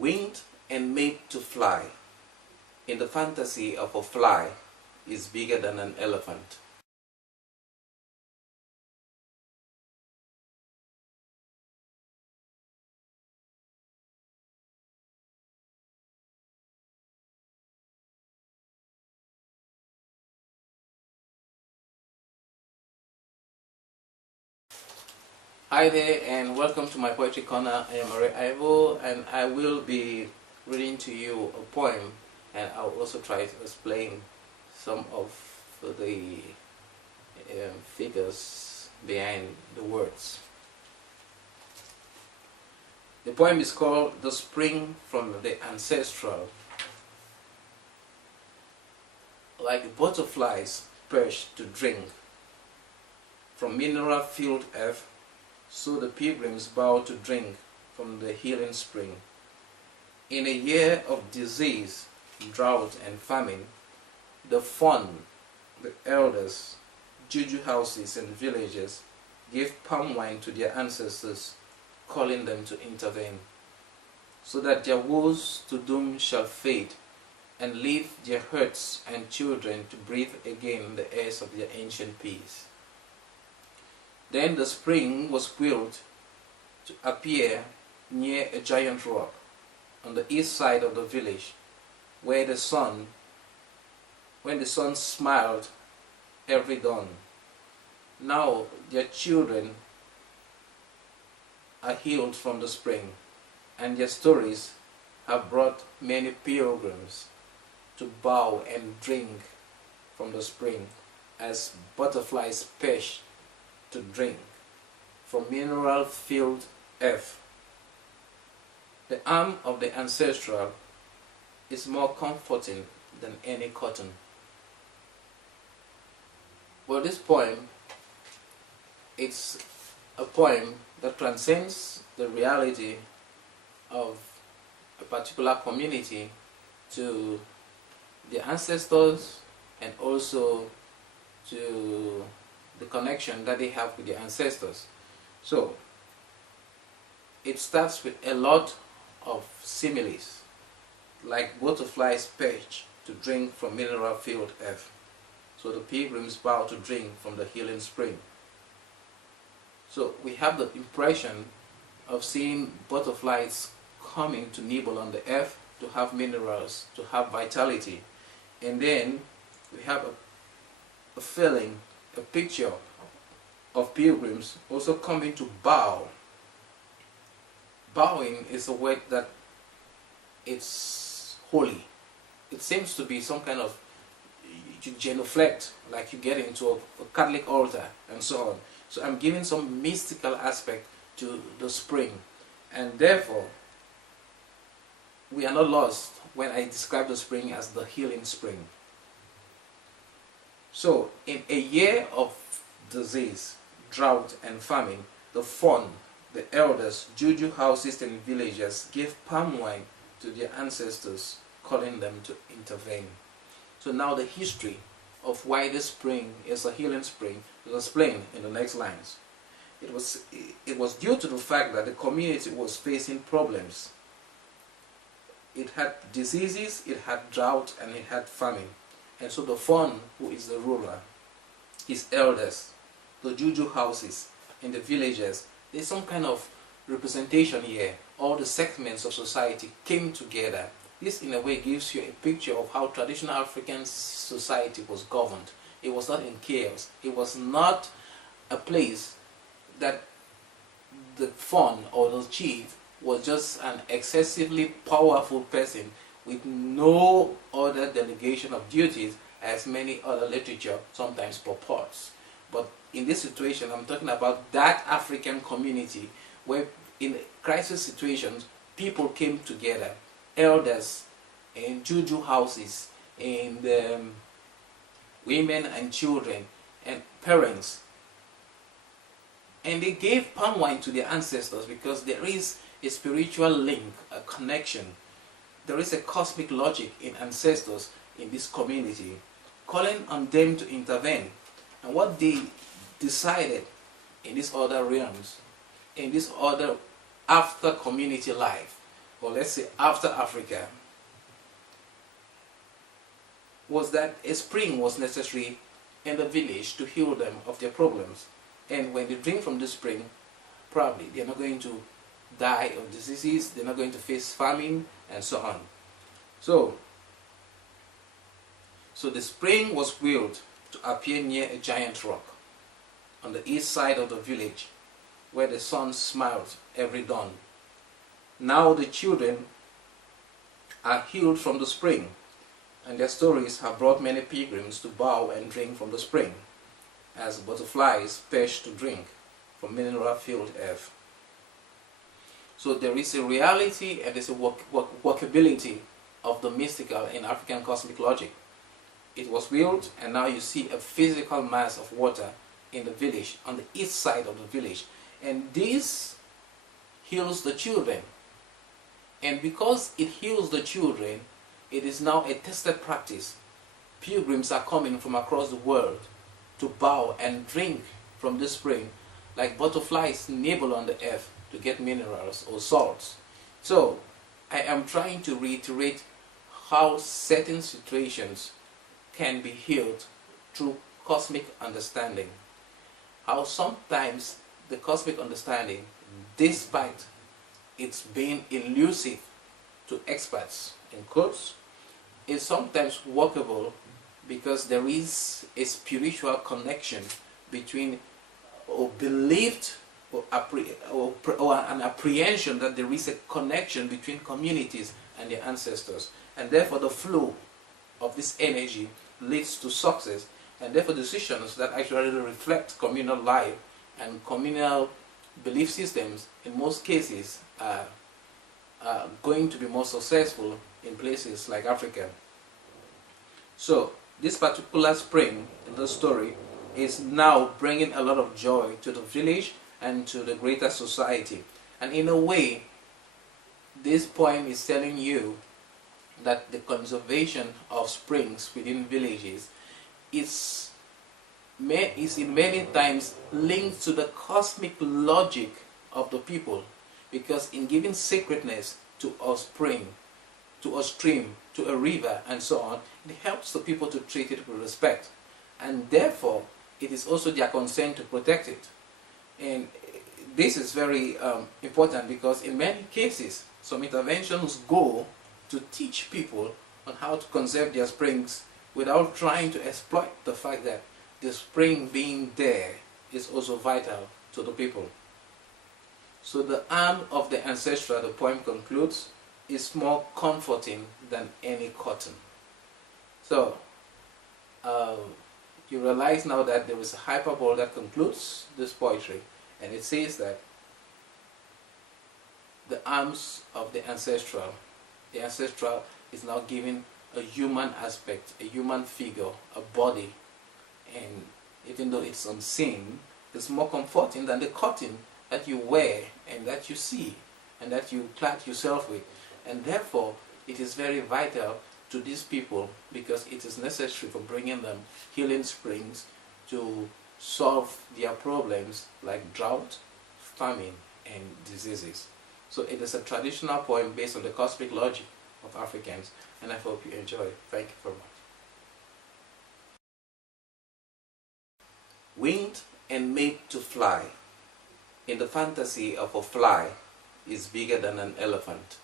winged and made to fly. In the fantasy of a fly is bigger than an elephant. Hi there and welcome to my poetry corner. I am Arrey Ivo and I will be reading to you a poem, and I'll also try to explain some of the figures behind the words. The poem is called The Spring from the Ancestral. Like butterflies perched to drink from mineral-filled earth, so the pilgrims bow to drink from the healing spring. In a year of disease, drought and famine, the fun, the elders, juju houses and villages gave palm wine to their ancestors, calling them to intervene, so that their woes to doom shall fade, and leave their hurts and children to breathe again the airs of their ancient peace. Then the spring was willed to appear near a giant rock on the east side of the village, where when the sun smiled every dawn. Now their children are healed from the spring, and their stories have brought many pilgrims to bow and drink from the spring, as butterflies perch to drink from mineral-filled earth. The arm of the ancestral is more comforting than any cotton. Well, this poem, it's a poem that transcends the reality of a particular community to the ancestors, and also to the connection that they have with their ancestors. So it starts with a lot of similes, like butterflies perch to drink from mineral-filled earth, so the pilgrims bow to drink from the healing spring. So we have the impression of seeing butterflies coming to nibble on the earth, to have minerals, to have vitality, and then we have a feeling, a picture of pilgrims also coming to bow. Bowing is a word that it's holy. It seems to be some kind of, you genuflect, like you get into a Catholic altar and so on. So I'm giving some mystical aspect to the spring, and therefore we are not lost when I describe the spring as the healing spring. So in a year of disease, drought and famine, the fun, the elders, juju houses and villagers gave palm wine to their ancestors, calling them to intervene. So now the history of why this spring is a healing spring is explained in the next lines. It was due to the fact that the community was facing problems. It had diseases, it had drought, and it had famine. And so the fun, who is the ruler, his elders, the juju houses, and the villagers, there's some kind of representation here. All the segments of society came together. This in a way gives you a picture of how traditional African society was governed. It was not in chaos. It was not a place that the fun or the chief was just an excessively powerful person with no other delegation of duties, as many other literature sometimes purports. But in this situation, I'm talking about that African community where in crisis situations, people came together, elders in juju houses, and women and children and parents. And they gave palm wine to their ancestors because there is a spiritual link, a connection. There is a cosmic logic in ancestors in this community, calling on them to intervene. And what they decided in these other realms, in this other after community life, or let's say after Africa, was that a spring was necessary in the village to heal them of their problems. And when they drink from the spring, probably they're not going to die of diseases, they're not going to face famine, and so on. So the spring was willed to appear near a giant rock on the east side of the village, where the sun smiled every dawn. Now the children are healed from the spring, and their stories have brought many pilgrims to bow and drink from the spring, as butterflies perch to drink from mineral-filled earth. So there is a reality and there's a workability of the mystical in African cosmic logic. It was willed, and now you see a physical mass of water in the village, on the east side of the village, and this heals the children. And because it heals the children, it is now a tested practice. Pilgrims are coming from across the world to bow and drink from this spring, like butterflies nibble on the earth to get minerals or salts. So I am trying to reiterate how certain situations can be healed through cosmic understanding. How sometimes the cosmic understanding, despite its being elusive to experts, in quotes, is sometimes workable because there is a spiritual connection between, or believed, or an apprehension that there is a connection between communities and their ancestors, and therefore the flow of this energy leads to success, and therefore decisions that actually reflect communal life and communal belief systems in most cases are going to be more successful in places like Africa. So this particular spring in the story is now bringing a lot of joy to the village and to the greater society. And in a way, this poem is telling you that the conservation of springs within villages is in many times linked to the cosmic logic of the people, because in giving sacredness to a spring, to a stream, to a river, and so on, it helps the people to treat it with respect, and therefore it is also their concern to protect it. And this is very important, because in many cases some interventions go to teach people on how to conserve their springs without trying to exploit the fact that the spring being there is also vital to the people. So the arm of the ancestral, the poem concludes, is more comforting than any cotton. So you realize now that there is a hyperbole that concludes this poetry, and it says that the arms of the ancestral is now given a human aspect, a human figure, a body, and even though it's unseen, it's more comforting than the cotton that you wear and that you see and that you clad yourself with. And therefore it is very vital to these people, because it is necessary for bringing them healing springs to solve their problems like drought, famine, and diseases. So it is a traditional poem based on the cosmic logic of Africans, and I hope you enjoy it. Thank you very much. Winged and made to fly, in the fantasy of a fly is bigger than an elephant.